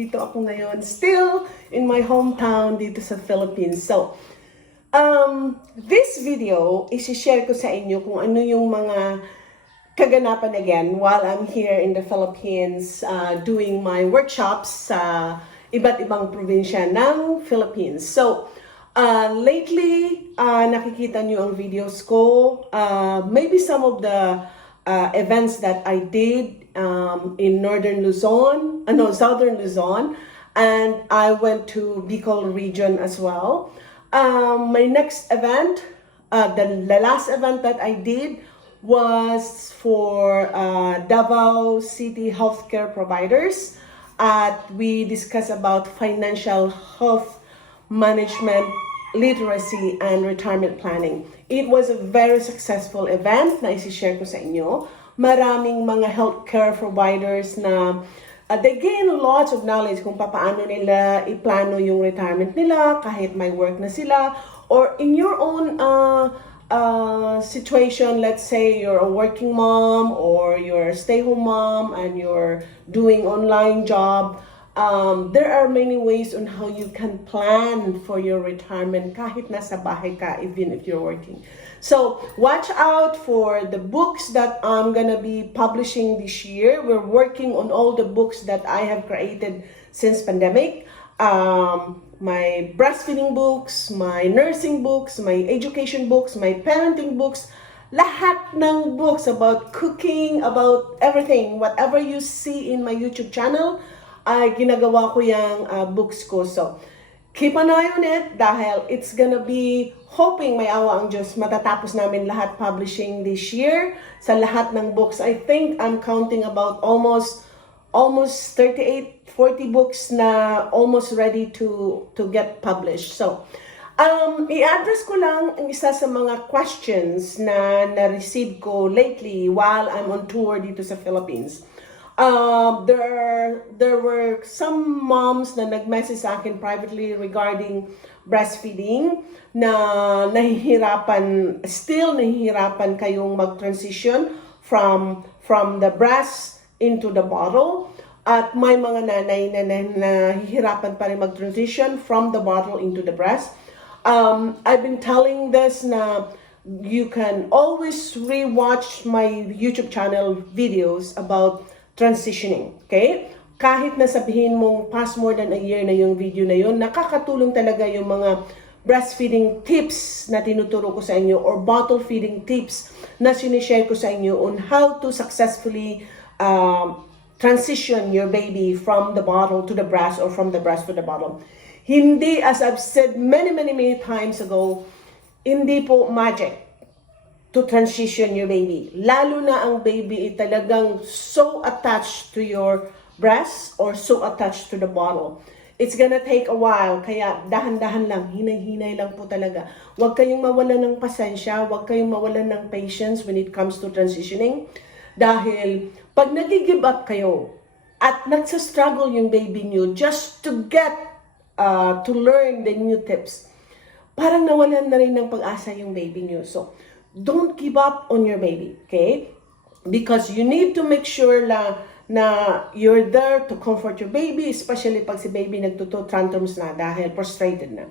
nandito ako ngayon, still in my hometown dito sa Philippines. So, this video, isi-share ko sa inyo kung ano yung mga kaganapan again while I'm here in the Philippines doing my workshops sa iba't ibang probinsya ng Philippines. So, lately, nakikita nyo ang videos ko. Maybe some of the events that I did in Southern Luzon, and I went to Bicol region as well. My next event, the last event that I did was for Davao City healthcare providers. We discussed about financial health management, literacy, and retirement planning. It was a very successful event na isi-share ko sa inyo. Maraming mga healthcare providers na they gain lots of knowledge kung paano nila iplano yung retirement nila kahit may work na sila, or in your own situation. Let's say you're a working mom or you're a stay-home mom and you're doing online job. There are many ways on how you can plan for your retirement kahit nasa bahay ka, even if you're working. So, watch out for the books that I'm gonna be publishing this year. We're working on all the books that I have created since pandemic. My breastfeeding books, my nursing books, my education books, my parenting books, lahat ng books about cooking, about everything, whatever you see in my YouTube channel, ay ginagawa ko yung books ko. So, keep an eye on it dahil it's gonna be, hoping may awa ang Diyos, matatapos namin lahat publishing this year sa lahat ng books. I think I'm counting about almost 38, 40 books na almost ready to get published. So, i-address ko lang ang isa sa mga questions na na-receive ko lately while I'm on tour dito sa Philippines. There were some moms na nag-message sa akin privately regarding breastfeeding na nahihirapan kayong mag-transition from the breast into the bottle. At may mga nanay na nahihirapan pa rin mag-transition from the bottle into the breast. I've been telling this na you can always re-watch my YouTube channel videos about transitioning, okay? Kahit na sabihin mong past more than a year na yung video na yun, nakakatulong talaga yung mga breastfeeding tips na tinuturo ko sa inyo or bottle feeding tips na sinishare ko sa inyo on how to successfully transition your baby from the bottle to the breast or from the breast to the bottle. Hindi, as I've said many times ago, hindi po magic to transition your baby. Lalo na ang baby ay talagang so attached to your breast or so attached to the bottle. It's gonna take a while, kaya dahan-dahan lang, hinay-hinay lang po talaga. Huwag kayong mawalan ng pasensya, huwag kayong mawalan ng patience when it comes to transitioning. Dahil pag nag-give up kayo at nagsa-struggle yung baby nyo just to get to learn the new tips, parang nawalan na rin ng pag-asa yung baby nyo. So, don't give up on your baby, okay? Because you need to make sure na you're there to comfort your baby, especially pag si baby nagtuto-tantrums na dahil frustrated na.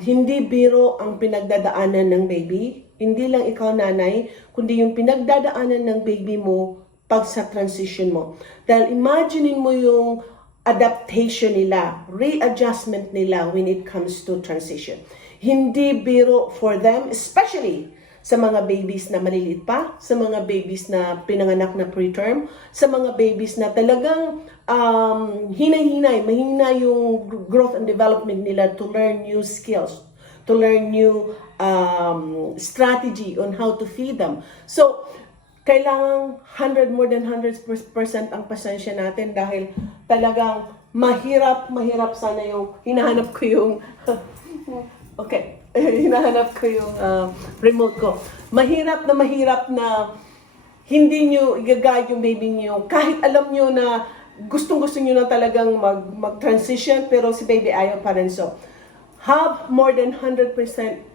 Hindi biro ang pinagdadaanan ng baby. Hindi lang ikaw nanay, kundi yung pinagdadaanan ng baby mo pag sa transition mo. Dahil imaginein mo yung adaptation nila, readjustment nila when it comes to transition. Hindi biro for them, especially sa mga babies na maliliit pa, sa mga babies na pinanganak na preterm, sa mga babies na talagang hinay-hinay, mahina yung growth and development nila to learn new skills, to learn new strategy on how to feed them. So, kailangan more than 100% ang pasensya natin dahil talagang mahirap sana yung, hinahanap ko yung, okay, hinahanap ko yung remote ko. Mahirap na hindi nyo i-guide yung baby nyo. Kahit alam nyo na gustong-gusto nyo na talagang mag-transition, pero si baby ayaw pa rin. So, have more than 100%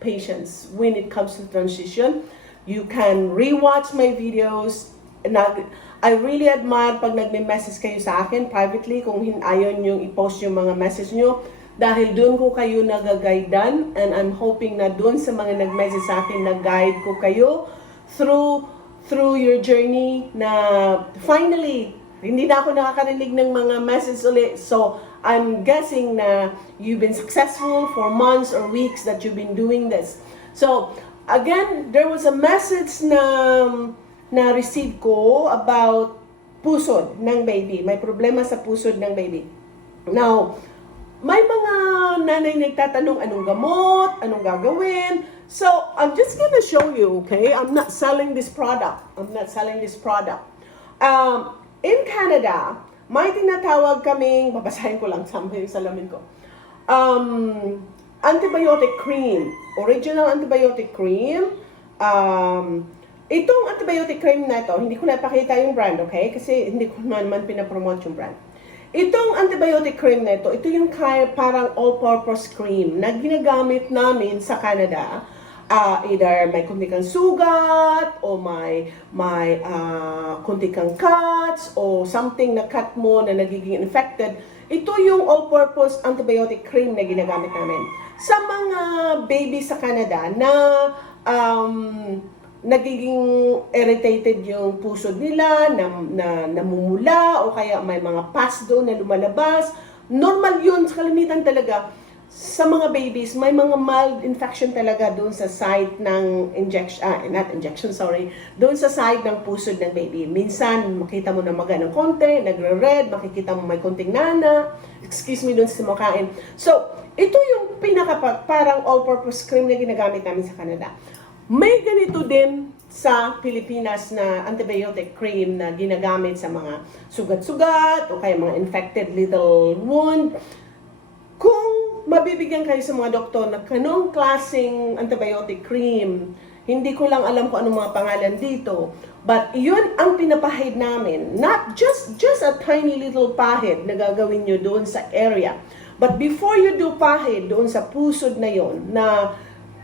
patience when it comes to transition. You can rewatch my videos, I really admire pag nagme-message kayo sa akin privately kung ayaw nyo i-post yung mga message nyo. Dahil doon ko kayo nag-guidean, and I'm hoping na doon sa mga nag-message sa akin, nag-guide ko kayo through your journey na finally, hindi na ako nakakarinig ng mga message ulit. So, I'm guessing na you've been successful for months or weeks that you've been doing this. So, again, there was a message na receive ko about pusod ng baby. May problema sa pusod ng baby. Now, may mga nanay nagtatanong anong gamot, anong gagawin. So, I'm just gonna show you, okay? I'm not selling this product. In Canada, may tinatawag kaming, babasahin ko lang sa salamin ko, antibiotic cream. Original antibiotic cream. Itong antibiotic cream na ito, hindi ko na ipakita yung brand, okay? Kasi hindi ko naman pinapromote yung brand. Itong antibiotic cream na ito yung parang all-purpose cream na ginagamit namin sa Canada. Either may kunti kang sugat, o may kunti kang cuts, o something na cut mo na nagiging infected. Ito yung all-purpose antibiotic cream na ginagamit namin. Sa mga baby sa Canada na nagiging irritated yung pusod nila, na namumula, o kaya may mga pus doon na lumalabas. Normal yun, sa kalimitan talaga. Sa mga babies, may mga mild infection talaga doon sa site ng doon sa site ng pusod ng baby. Minsan, makita mo na maga ng konti, nagre-red, makikita mo may konting nana, doon sa makain. So, ito yung parang all-purpose cream na ginagamit namin sa Canada. May ganito din sa Pilipinas na antibiotic cream na ginagamit sa mga sugat-sugat o kaya mga infected little wound. Kung mabibigyan kayo sa mga doktor na kanong klaseng antibiotic cream, hindi ko lang alam kung anong mga pangalan dito, but yun ang pinapahid namin. Not just a tiny little pahid na gagawin nyo doon sa area. But before you do pahid doon sa pusod na yon na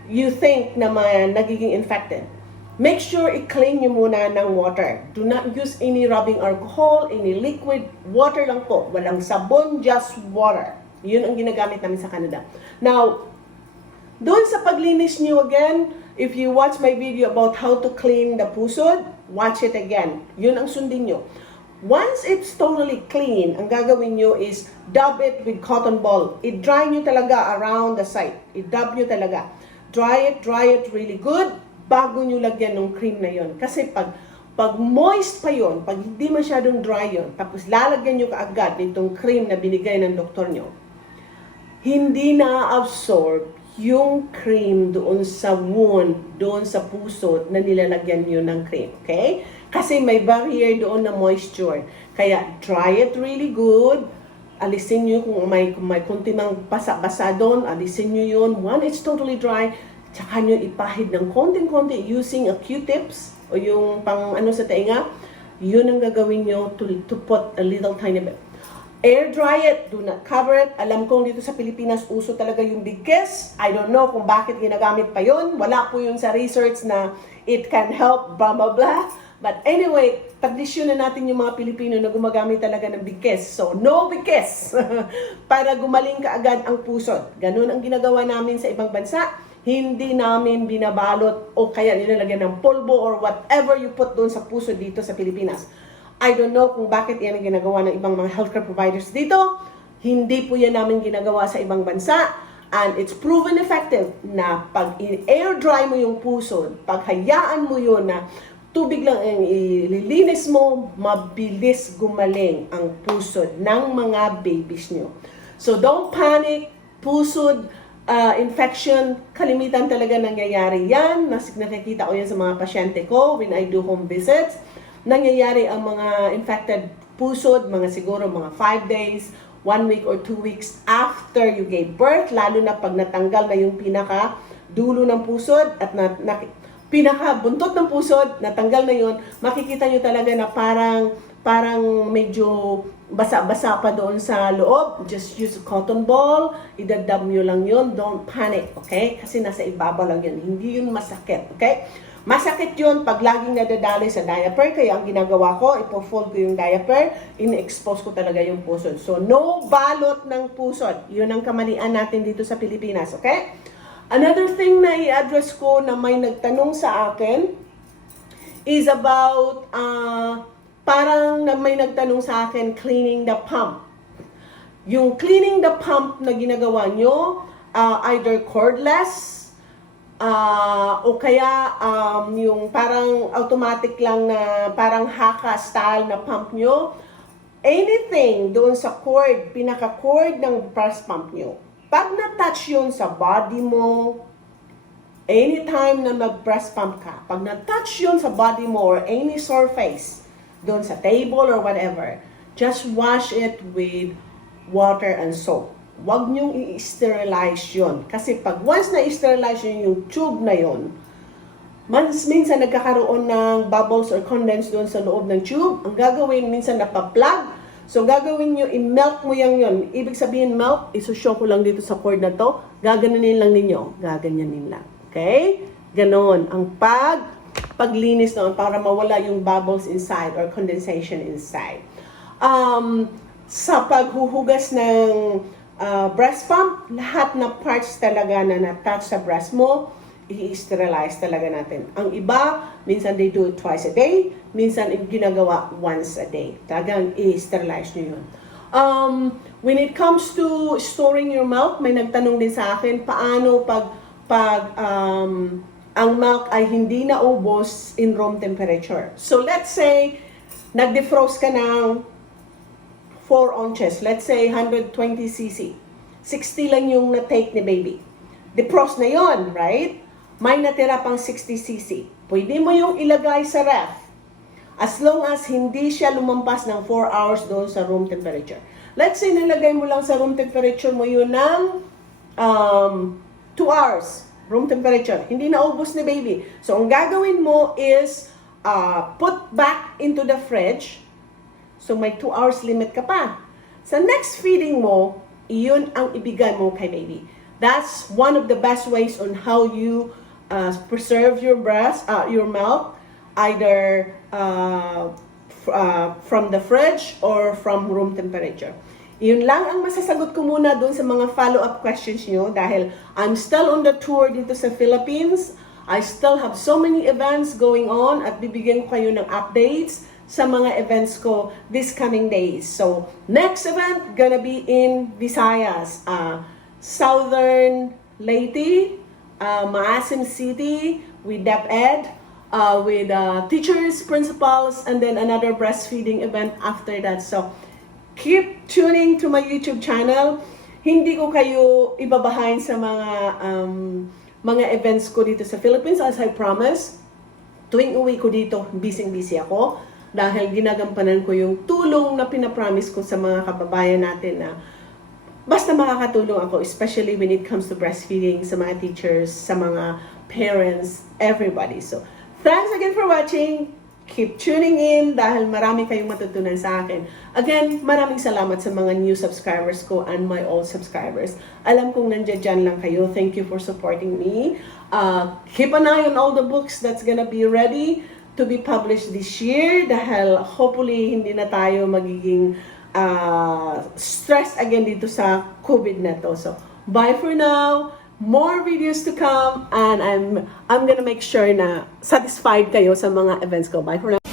you think na nagiging infected, make sure i-clean nyo muna ng water. Do not use any rubbing alcohol, any liquid. Water lang po. Walang sabon, just water. Yun ang ginagamit namin sa Canada. Now, doon sa paglinis nyo again, if you watch my video about how to clean the pusod, watch it again. Yun ang sundin nyo. Once it's totally clean, ang gagawin nyo is dab it with cotton ball. I-dry nyo talaga around the site. I-dab nyo talaga. Dry it really good bago nyo lagyan ng cream na yon. Kasi pag moist pa yon, pag hindi masyadong dry yon, tapos lalagyan nyo kaagad nitong cream na binigay ng doktor nyo, hindi na-absorb yung cream doon sa wound, doon sa puso na nilalagyan nyo ng cream. Okay? Kasi may barrier doon na moisture. Kaya dry it really good. Alisin nyo kung may kunti mang basa-basa doon, alisin nyo yun. When it's totally dry, tsaka nyo ipahid ng konting-konti using a Q-tips o yung pang sa tainga. Yun ang gagawin nyo to put a little tiny bit. Air dry it, do not cover it. Alam kong dito sa Pilipinas, uso talaga yung big kiss. I don't know kung bakit ginagamit pa yun. Wala po yun sa research na it can help, blah, blah, blah. But anyway, tradisyon na natin yung mga Pilipino na gumagamit talaga ng big kiss. So, no big kiss. Para gumaling kaagad ang pusod. Ganun ang ginagawa namin sa ibang bansa. Hindi namin binabalot o kaya nilalagyan ng polvo or whatever you put doon sa pusod dito sa Pilipinas. I don't know kung bakit yan ang ginagawa ng ibang mga healthcare providers dito. Hindi po yan namin ginagawa sa ibang bansa. And it's proven effective na pag air dry mo yung pusod, pag hayaan mo yun na tubig lang ang ililinis mo, mabilis gumaling ang pusod ng mga babies nyo. So don't panic, pusod, infection, kalimitan talaga nangyayari yan. Nakikita ko yan sa mga pasyente ko when I do home visits. Nangyayari ang mga infected pusod, siguro mga 5 days, 1 week or 2 weeks after you gave birth, lalo na pag natanggal na yung pinaka dulo ng pusod at pinakabuntot ng pusod, natanggal na yun, makikita nyo talaga na parang medyo basa-basa pa doon sa loob. Just use a cotton ball, idadab nyo lang yun, don't panic, okay? Kasi nasa ibabaw lang yun, hindi yun masakit, okay? Masakit yun pag laging nadadali sa diaper, kaya ang ginagawa ko, ipo-fold ko yung diaper, in-expose ko talaga yung pusod. So, no balot ng pusod. Yun ang kamalian natin dito sa Pilipinas, okay? Another thing na i-address ko na may nagtanong sa akin is about, parang may nagtanong sa akin, cleaning the pump. Yung cleaning the pump na ginagawa nyo, either cordless, o kaya yung parang automatic lang na parang haka style na pump nyo, anything doon sa cord, pinaka-cord ng breast pump nyo, pag na-touch yun sa body mo, anytime na mag-breast pump ka, pag na-touch yun sa body mo or any surface, doon sa table or whatever, just wash it with water and soap. Huwag niyong i-sterilize yun. Kasi pag once na-sterilize yun yung tube na yun, minsan nagkakaroon ng bubbles or condense doon sa loob ng tube. Ang gagawin, minsan napaplug. So, gagawin nyo, i-melt mo yun. Ibig sabihin, melt, isushow ko lang dito sa cord na to. Gaganunin lang ninyo. Gaganyanin lang. Okay? Ganon. Ang paglinis noon para mawala yung bubbles inside or condensation inside. Sa paghuhugas ng breast pump, lahat na parts talaga na na-touch sa breast mo, i-sterilize talaga natin. Ang iba, minsan they do it twice a day, minsan ginagawa once a day. Talagang i-sterilize nyo yun. When it comes to storing your milk, may nagtanong din sa akin, paano pag ang milk ay hindi naubos in room temperature. So let's say, nag-defrost ka ng 4 ounces, let's say 120 cc. 60 lang yung na-take ni baby. Defrost na yon, right? May natira pang 60 cc. Pwede mo yung ilagay sa ref. As long as hindi siya lumampas ng 4 hours doon sa room temperature. Let's say nilagay mo lang sa room temperature mo yun ng 2 hours. Room temperature. Hindi naubos ni baby. So, ang gagawin mo is put back into the fridge. So, may 2 hours limit ka pa. Sa next feeding mo, iyon ang ibigay mo kay baby. That's one of the best ways on how you preserve your your milk, either from the fridge or from room temperature. Yun lang ang masasagot ko muna doon sa mga follow-up questions nyo dahil I'm still on the tour dito sa Philippines. I still have so many events going on at bibigyan ko kayo ng updates sa mga events ko this coming days. So, next event gonna be in Visayas, Southern Leyte, Maasim City, with DepEd, with teachers, principals, and then another breastfeeding event after that. So, keep tuning to my YouTube channel. Hindi ko kayo ibabahain sa mga events ko dito sa Philippines, as I promise. Tuwing uwi ko dito, busy ako dahil ginagampanan ko yung tulong na pinapromise ko sa mga kababayan natin na basta makakatulong ako, especially when it comes to breastfeeding, sa mga teachers, sa mga parents, everybody. So, thanks again for watching. Keep tuning in dahil marami kayong matutunan sa akin. Again, maraming salamat sa mga new subscribers ko and my old subscribers. Alam kong nandiyan lang kayo. Thank you for supporting me. Keep an eye on all the books that's gonna be ready to be published this year dahil hopefully hindi na tayo magiging stress again dito sa COVID na to. So, bye for now. More videos to come and I'm gonna make sure na satisfied kayo sa mga events ko. Bye for now.